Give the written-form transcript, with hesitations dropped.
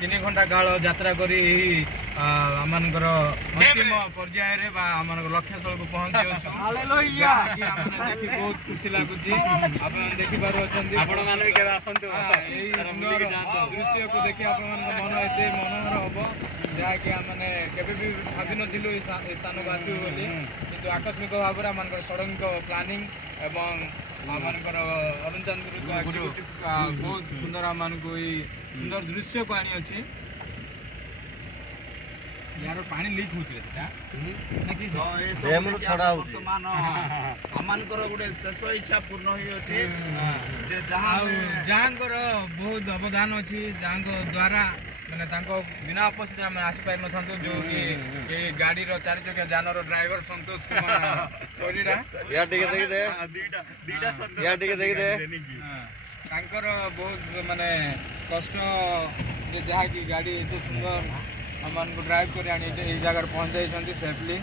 3 घंटा काल यात्रा करी आमनकर अंतिम पर्याय रे बा आमन लक्ष्य स्थल को पहुंची अछि हालेलुया कि आमन देखि बहुत खुशी लागुची आपन देखि पारो अछंती आपण मान भी केबे आसंतु एई सुंदर दृश्य को देखि आपण मान मन एते मनोहर होबो जा कि आमने केबे भी भाबी नथिलु ए स्थान को आसी बोली किंतु आकस्मिक भाव रे आमनकर सडन प्लानिंग एवं आमनकर अरुण चंद्र बहुत सुंदर आमन को सुंदर दृश्य को आनी अछि यार पानी लीक होते ना कि डैम रो छडा होती वर्तमान आमानकर गुडे शेष इच्छा पूर्ण होई अछि जे जहां जांकर बहुत अवदान अछि जांक द्वारा माने तांको बिना उपस्थित हम आसी पार न थांतो जो कि ए गाड़ी रो चारि चक्का जान रो ड्राइवर संतोष कुमार कोरीडा या टिके देखि दे दीटा संतोष या टिके देखि दे तांकर बहुत माने कष्ट जे जहा कि गाड़ी एते सुंदर हमन को ड्राइव कर आनी ए जगह पहुंचाई सेफली